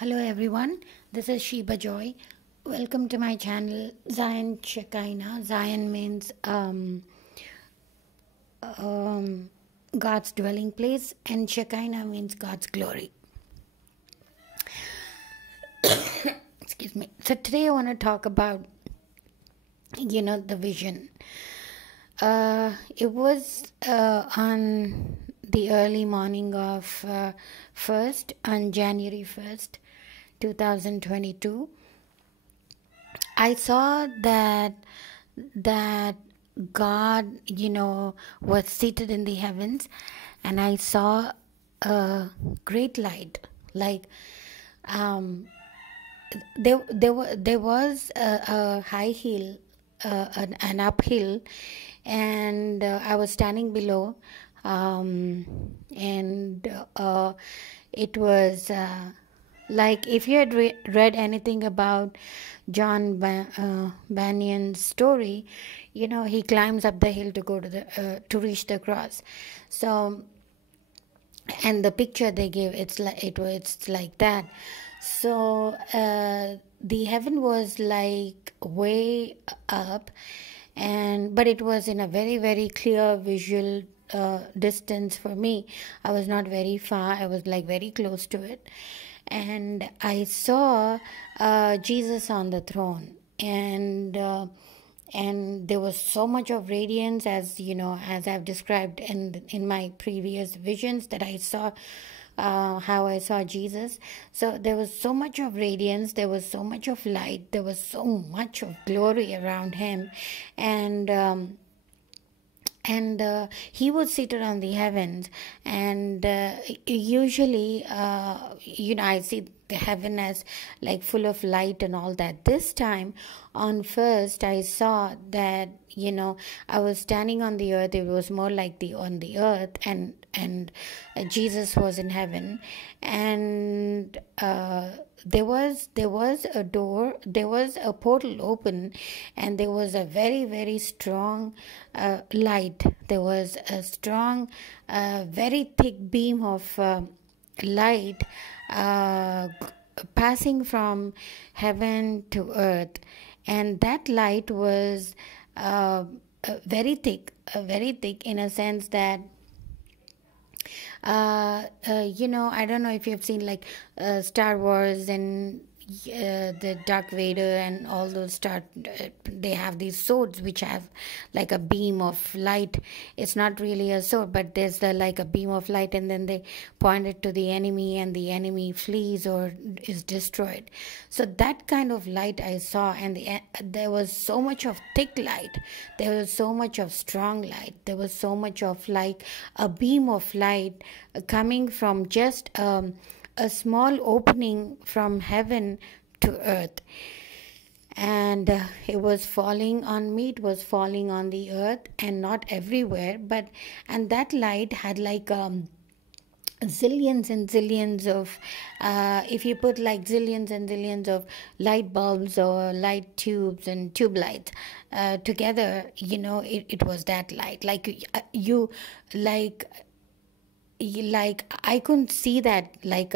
Hello everyone, this is Sheba Joy. Welcome to my channel Zion Shekinah. Zion means God's dwelling place, and Shekinah means God's glory. Excuse me. So today I want to talk about, the vision. It was on the early morning of on January 1st, 2022. I saw that God, was seated in the heavens, and I saw a great light. Like there was a high hill, an uphill, and I was standing below, and it was like if you had read anything about John Bunyan's story, he climbs up the hill to go to the to reach the cross. So, and the picture they gave, it's like that. So the heaven was like way up, but it was in a very, very clear visual distance for me. I was not very far, I was like very close to it, and I saw Jesus on the throne, and there was so much of radiance, as as I've described in my previous visions, that I saw how I saw Jesus. So there was so much of radiance, there was so much of light, there was so much of glory around him, and he was seated on the heavens. And usually I see the heaven as like full of light and all that. This time on first, I saw that I was standing on the earth. It was more like on the earth, and Jesus was in heaven, and there was a door, there was a portal open, and there was a very, very strong light. There was a strong, very thick beam of light passing from heaven to earth, and that light was very thick, in a sense that I don't know if you've seen like Star Wars and the Dark Vader and all those they have these swords which have like a beam of light. It's not really a sword, but there's like a beam of light, and then they point it to the enemy, and the enemy flees or is destroyed. So that kind of light I saw, and there was so much of thick light, there was so much of strong light, there was so much of like a beam of light coming from just a small opening from heaven to earth. And it was falling on me, it was falling on the earth, and not everywhere, and that light had like zillions and zillions of if you put like zillions and zillions of light bulbs or light tubes and tube lights together, it was that light. Like I couldn't see that like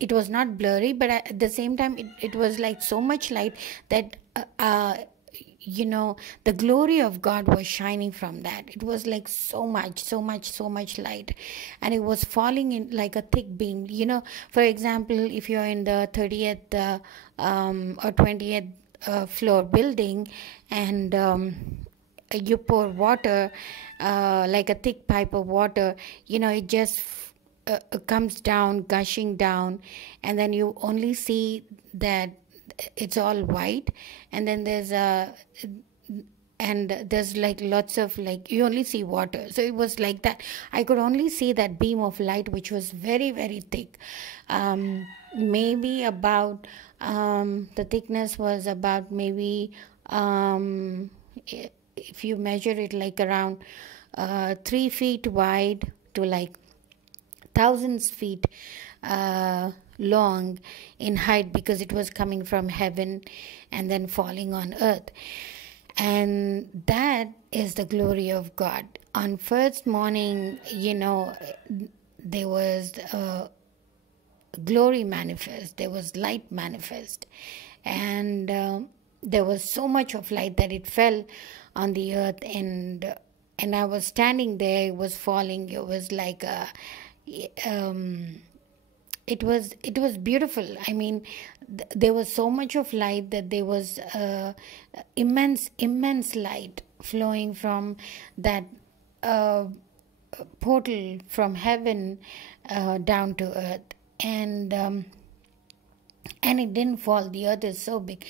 it was not blurry, but at the same time it was like so much light that the glory of God was shining from that. It was like so much light, and it was falling in like a thick beam. For example, if you're in the 30th or 20th floor building, and you pour water, like a thick pipe of water, it just comes down, gushing down, and then you only see that it's all white, and then there's like lots of like, you only see water. So it was like that. I could only see that beam of light, which was very, very thick, maybe about the thickness was about maybe if you measure it like around 3 feet wide to like thousands feet long in height, because it was coming from heaven and then falling on earth. And that is the glory of God. On first morning, there was glory manifest, there was light manifest, and there was so much of light that it fell on the earth, and I was standing there. It was falling. It was like a um, it was beautiful. I mean, there was so much of light that there was immense light flowing from that uh, portal from heaven down to earth, and it didn't fall. The earth is so big.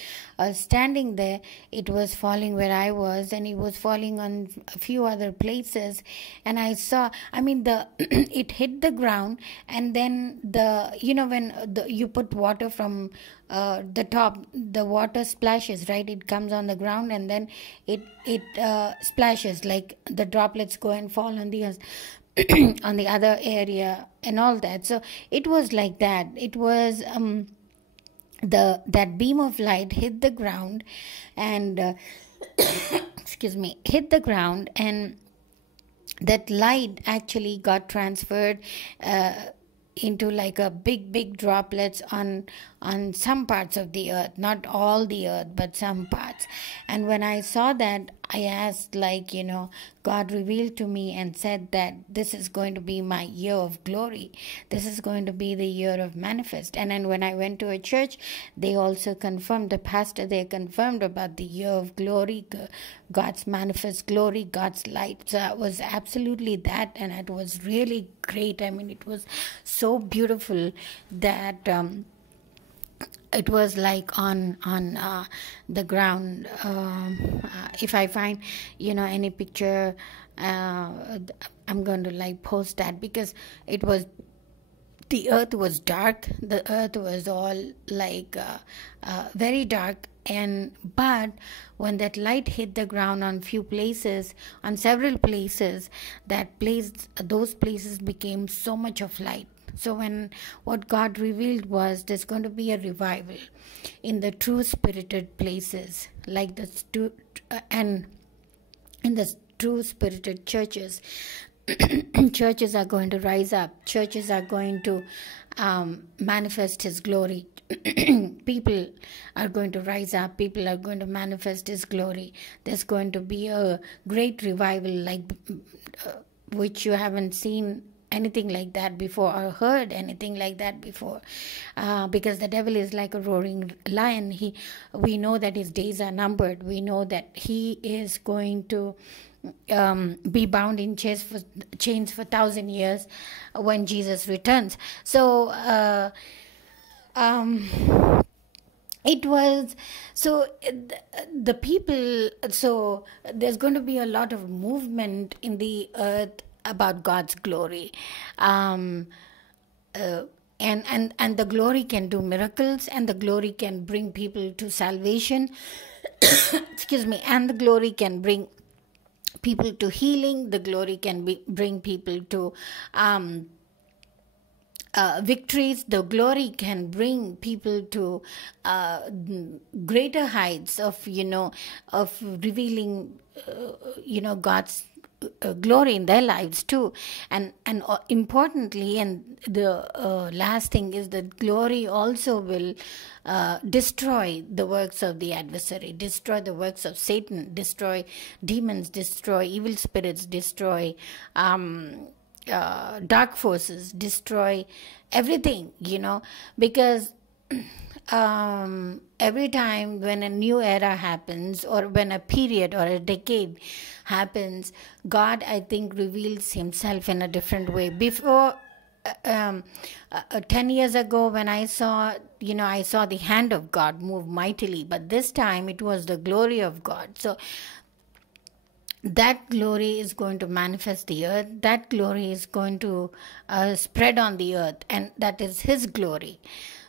Standing there, it was falling where I was, and it was falling on a few other places. And I saw, I mean, the it hit the ground, and then when you put water from the top, the water splashes, right? It comes on the ground, and then it splashes, like the droplets go and fall on the earth. On the other area and all that. So it was like that. It was that beam of light hit the ground, and excuse me, hit the ground, and that light actually got transferred into like a big droplets on some parts of the earth, not all the earth, but some parts. And when I saw that, I asked, like, God revealed to me and said that this is going to be my year of glory. This is going to be the year of manifest. And then when I went to a church, they also confirmed, the pastor, they confirmed about the year of glory, God's manifest glory, God's light. So it was absolutely that, and it was really great. I mean, it was so beautiful that it was like on the ground. If I find any picture, I'm going to like post that, because it was, the earth was dark. The earth was all like very dark, but when that light hit the ground on few places, on several places, those places became so much of light. So what God revealed was, there's going to be a revival in the true spirited places, like and in the true spirited churches. Churches are going to rise up. Churches are going to manifest His glory. People are going to rise up. People are going to manifest His glory. There's going to be a great revival, like which you haven't seen anything like that before, or heard anything like that before, because the devil is like a roaring lion. We know that his days are numbered. We know that he is going to be bound in chains for 1,000 years when Jesus returns. So it was, so the people, so there's going to be a lot of movement in the earth about God's glory, and the glory can do miracles, and the glory can bring people to salvation. Excuse me. And the glory can bring people to healing. The glory can bring people to victories. The glory can bring people to greater heights of revealing God's glory in their lives too. And importantly, and the last thing is that glory also will destroy the works of the adversary, destroy the works of Satan, destroy demons, destroy evil spirits, destroy dark forces, destroy everything, because every time when a new era happens, or when a period or a decade happens, God, I think, reveals Himself in a different way. Before 10 years ago, when I saw the hand of God move mightily, but this time it was the glory of God. So that glory is going to manifest the earth. That glory is going to spread on the earth, and that is His glory.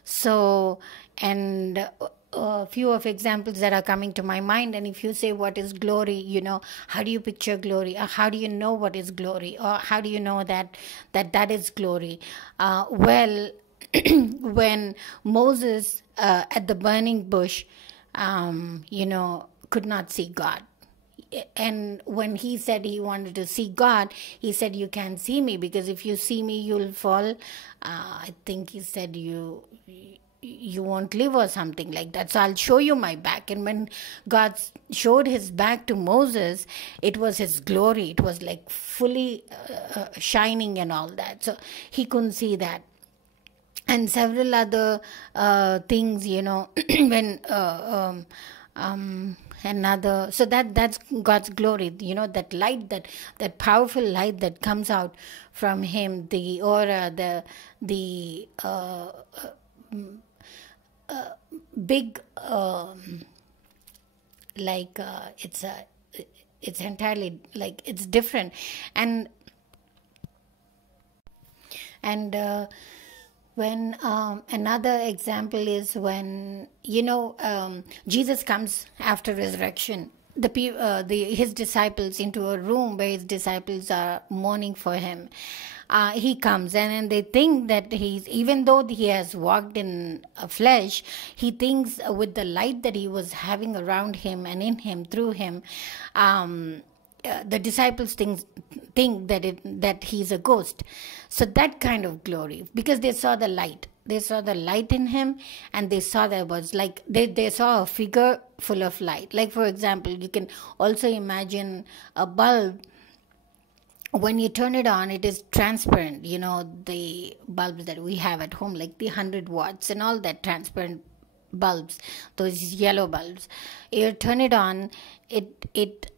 So, and a few of examples that are coming to my mind. And if you say, what is glory, how do you picture glory, or how do you know what is glory, or how do you know that is glory? Well, when Moses at the burning bush, could not see God. and when he said he wanted to see God, he said, you can't see me, because if you see me, you'll fall. I think he said, you won't live, or something like that. So I'll show you my back. And when God showed his back to Moses, it was his glory. It was like fully shining and all that. So he couldn't see that. And several other things, when another, so that's God's glory, that light, that powerful light that comes out from him, the aura, the big, like it's entirely, like, it's different. And when another example is when Jesus comes after resurrection, his disciples, into a room where his disciples are mourning for him. He comes, and they think that even though he has walked in flesh, he thinks with the light that he was having around him and in him, through him, the disciples think that he's a ghost. So that kind of glory, because they saw the light in him, and they saw there was, like, they saw a figure full of light. Like, for example, you can also imagine a bulb. When you turn it on, it is transparent. The bulbs that we have at home, like the 100 watts and all that, transparent bulbs, those yellow bulbs. You turn it on, it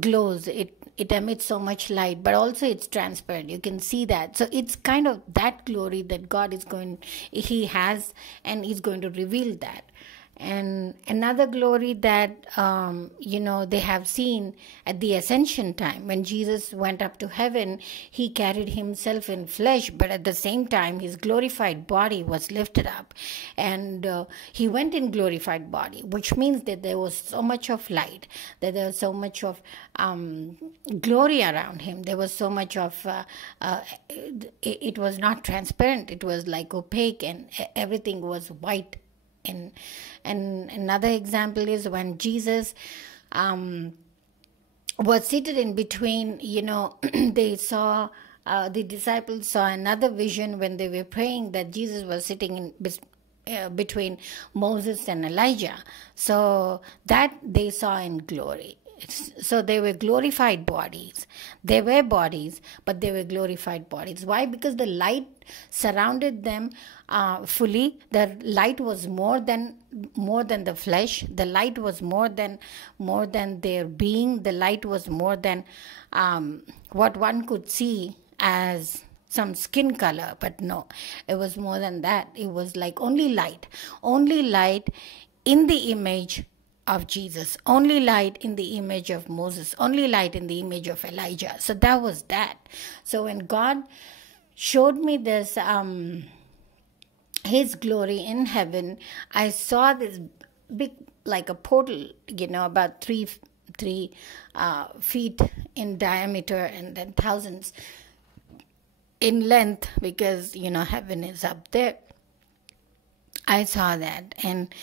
glows, it emits so much light, but also it's transparent. You can see that. So it's kind of that glory that he has, and he's going to reveal that. And another glory that they have seen at the ascension time, when Jesus went up to heaven, he carried himself in flesh, but at the same time his glorified body was lifted up, and he went in glorified body, which means that there was so much of light, that there was so much of glory around him. There was so much of it was not transparent, it was like opaque, and everything was white. And another example is when Jesus was seated in between, they saw, the disciples saw another vision when they were praying, that Jesus was sitting in between Moses and Elijah. So that they saw in glory. So they were glorified bodies. They were bodies, but they were glorified bodies. Why? Because the light surrounded them fully. The light was more than the flesh. The light was more than their being. The light was more than what one could see as some skin color. But no, it was more than that. It was like only light in the image of Jesus, only light in the image of Moses, only light in the image of Elijah. So that was that. So when God showed me this, his glory in heaven, I saw this big, like a portal, about 3 feet in diameter, and then thousands in length, because heaven is up there. I saw that, and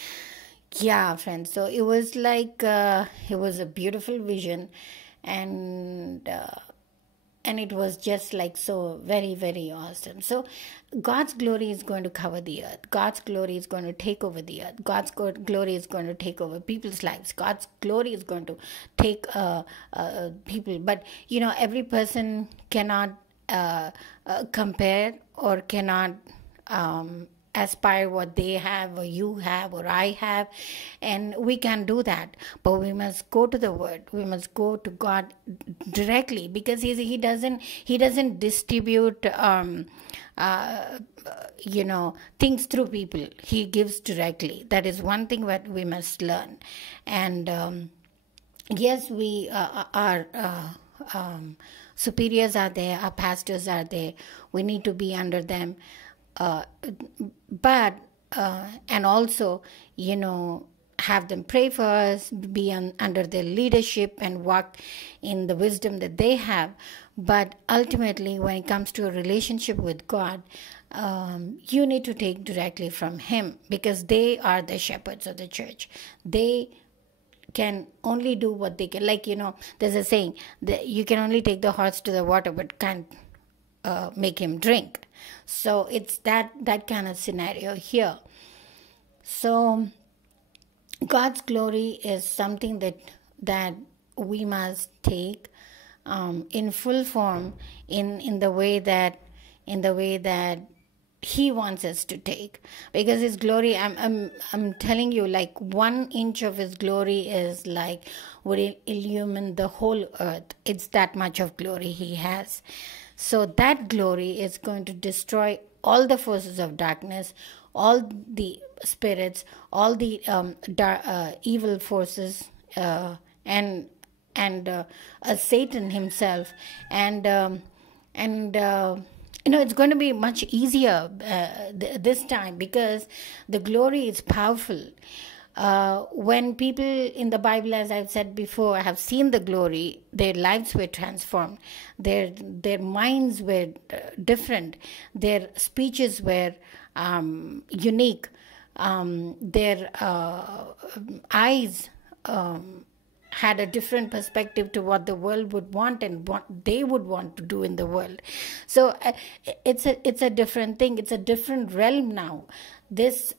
yeah, friends, so it was like it was a beautiful vision, and it was just like so very, very awesome. So God's glory is going to cover the earth. God's glory is going to take over the earth. God's glory is going to take over people's lives. God's glory is going to take people. But every person cannot compare, or cannot aspire what they have, or you have, or I have, and we can do that. But we must go to the Word. We must go to God directly, because he doesn't distribute things through people. He gives directly. That is one thing that we must learn. And yes, we our superiors are there, our pastors are there. We need to be under them. But and also have them pray for us, be under their leadership, and walk in the wisdom that they have. But ultimately, when it comes to a relationship with God, you need to take directly from him, because they are the shepherds of the church. They can only do what they can. Like, there's a saying that you can only take the horse to the water, but can't make him drink. So it's that kind of scenario here. So God's glory is something that we must take in full form, in the way that He wants us to take, because His glory, I'm telling you, like 1 inch of His glory is like would illumine the whole earth. It's that much of glory He has. So that glory is going to destroy all the forces of darkness, all the spirits, all the evil forces, and Satan himself, and it's going to be much easier this time, because the glory is powerful. When people in the Bible, as I've said before, have seen the glory, their lives were transformed. Their minds were different. Their speeches were unique. Their eyes had a different perspective to what the world would want and what they would want to do in the world. So it's a different thing. It's a different realm now. This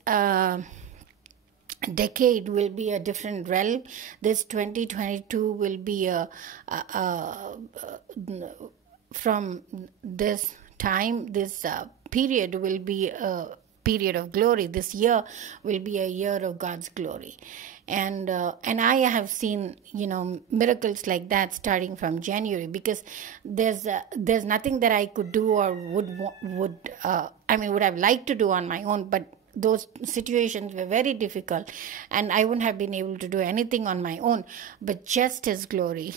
decade will be a different realm. This 2022 will be from this time, this period will be a period of glory. This year will be a year of God's glory. And I have seen miracles like that starting from January, because there's nothing that I could do or would have liked to do on my own, but those situations were very difficult and I wouldn't have been able to do anything on my own. But just His glory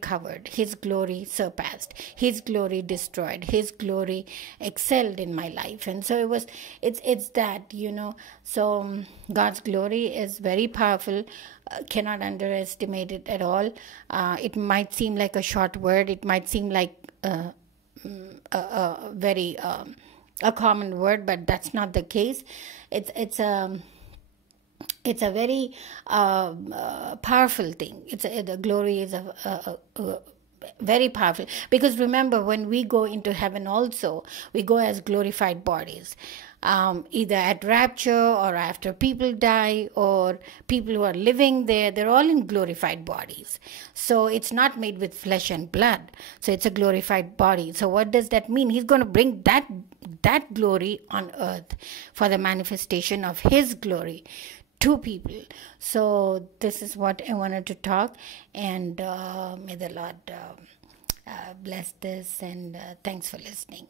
covered, His glory surpassed, His glory destroyed, His glory excelled in my life. And so it's that, so God's glory is very powerful. Cannot underestimate it at all. It might seem like a short word, it might seem like very a common word, but that's not the case. It's a very powerful thing. The glory is a very powerful, because remember, when we go into heaven also, we go as glorified bodies, either at rapture or after people die, or people who are living there, they're all in glorified bodies. So it's not made with flesh and blood, so it's a glorified body. So what does that mean? He's going to bring that glory on earth for the manifestation of His glory to people. So this is what I wanted to talk, and may the Lord bless this, and thanks for listening.